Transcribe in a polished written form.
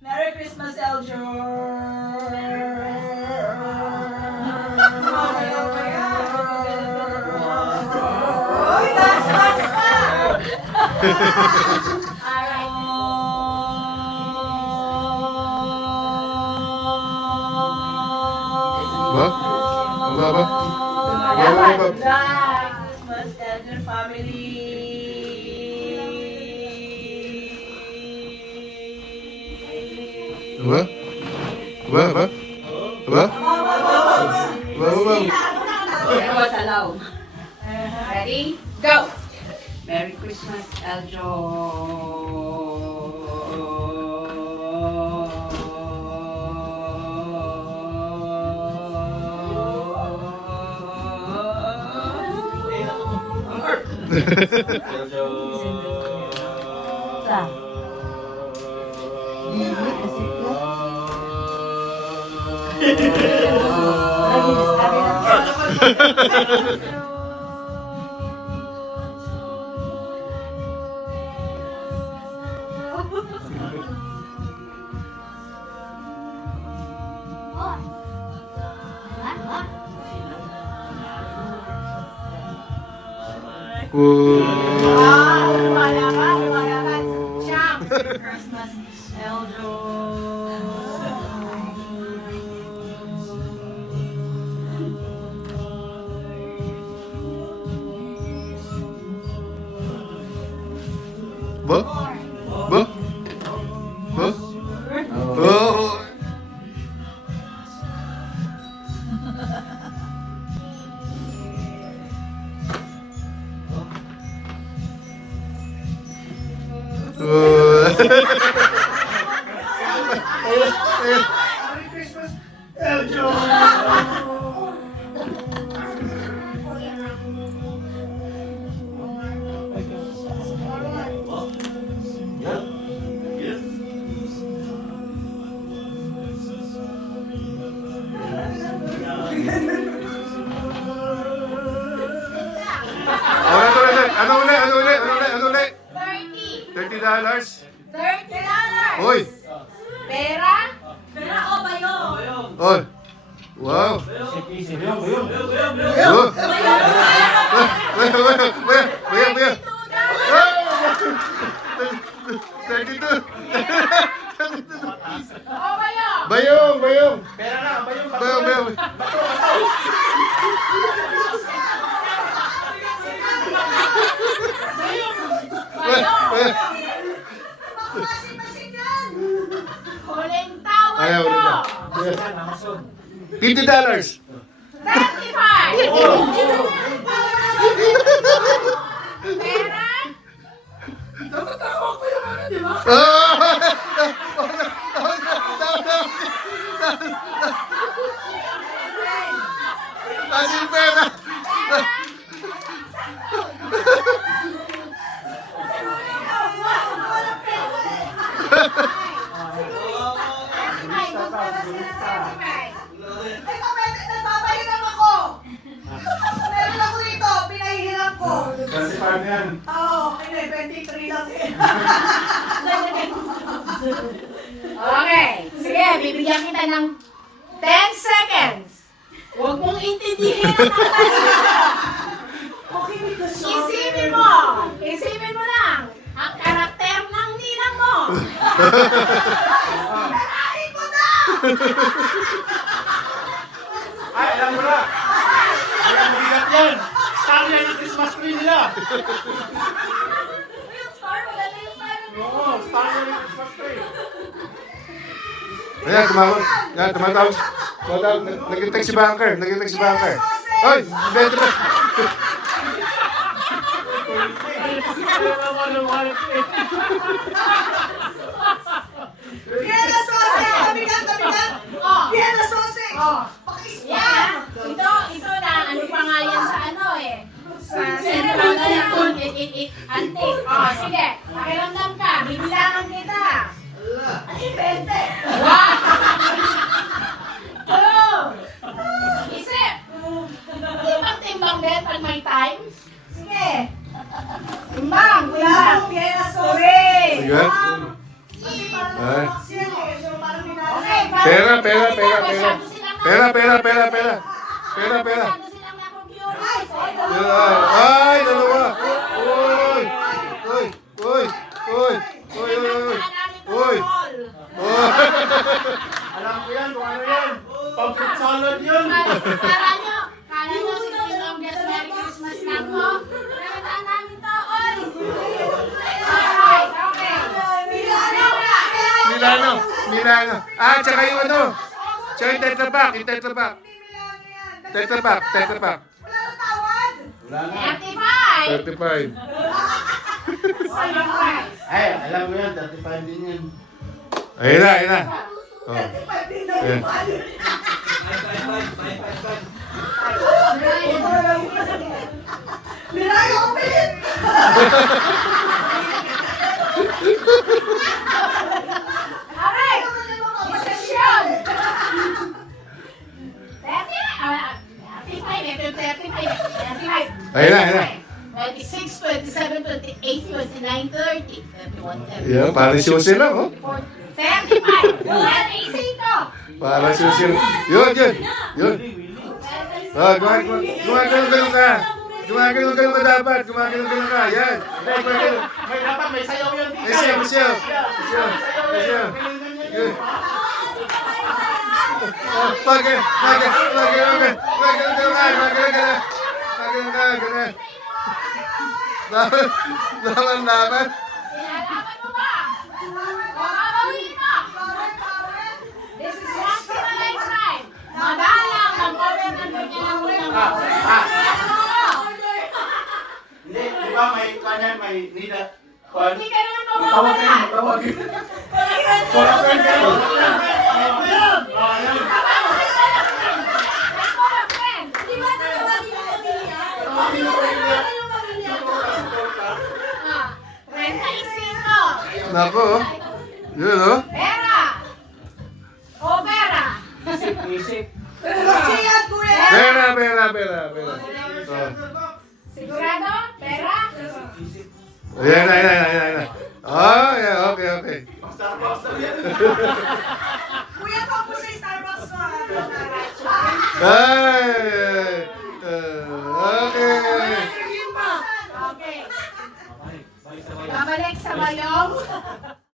Merry Christmas, Eljo! Uy, last pa! Alright. Ba? Ba ba? Dapat. Christmas, Eljo family. Ba? Ba ba? Ba? Ba ba? Everyone's allowed. Ready? Go! Merry Christmas, Eljo. Lumayakan. Siyam. Christmas, Eljo. Ba? Ba? Ba? Oh. Merry Christmas, Eljo! Ano ulit? Ano ulit? Ano ulit? Ano ulit? 30. $30. $30. Uy! Pera? Pera o bayo? Oh! Wow! Isip-isip yun, yun. Oh! Baya! $32! O kayo? Bayong! Pera na, ba yung Bayong! Huling tawad Ayaw, mo. ulit na. Amazon. $50! 35. Pera? Natatawa ko yung ano, di ba? Asin pera! Nagpapahiram ako! Meron ako dito, pinahihiram ko. 35 yan. Oo, okay, 23 lang eh. Okay. Sige, bibigyan kita ng 10 seconds. Huwag mong intindihin ang Okay, because Isipin mo lang ang karakter ng ninang mo. Perahin mo na! Ay, alam mo na. Alam mo bigat yan. Star yan ang Christmas tree nila. Yung star, wala na yung star. Oo, star yan ang Christmas tree. Ayan, tumawag. Ayan, tumatawag. Nag-text si Banker. Hoy! Bento na! Vienna sausage! Tabigan! Oh. Vienna sausage! Oh. Pakispan! Yan. Ito na, ano pa nga yan sa ano eh. Sa sentral na yan. Antique. Oh, sige. Pakiramdam ka. Bibilangan kita. Ay, 20! Two. Isip. Timbang-timbang din pag may time. Sige. Timbang. Vienna sausage! Pera, pera, pera, pera. Masyado silang Pera, pera, pera, pera. Pera, pera. Masyado silang na-confuse. Ay, dalawa. Uy. Uy. Uy. Uy. Uy. Uy. Uy. Uy. Alam ko yan kung ano yan. Pumpkin salad yun. Kala nyo, sige longest Merry Christmas na po. Nakataan namin to, oy. Alright, okay. Milano. Milano. Ah, tsaka yung ano. Tsaka yung Tetra Pak. Yung Tetra Pak. Tetra Pak. Tetra Pak. Wala na tawad. Wala na. 35. 35. Second prize. Ay, alam mo yan. 35 din yan. Ayun na, ayun na. Oh. Pwede na Ayan. yung value. Nilayo ko pilit. Alright. Decision. 35. Ayun na, ayun na. 26, 27, 28, 29, 30, 31, 32. Yan, parang susi lang, oh. 35. Yan, easy ito. Parang susi lang. Yun, yun. Yun. Oh, gumagano ka. Gumagano ka dapat. Gumagano ka. Yan. Gumagano. May dapat may sayaw yan. May siya, may siya. May siya. May siya. Yun. Oh, Laban. Nilalaban mo ba? O babawin mo? This is once in a lifetime. Madalang mag-order number niya ng unang Hindi, di ba may kanyan, may nila. Kwan? Hindi ka naman Tawag kayo, mawawala. tawag kayo. Tawag kayo. Di ba tatawagin mo pamilya? Tawagin mo yung pamilya. 35. Nako, oh. Yun, oh. Pera. O pera. Isip. Kasi yan, kuya. Pera. Oh. Sigurado? Pera? Ayan. Oh, yeah, okay. Starbucks daw yan. Kuya, kung po sa Starbucks mo. Ah,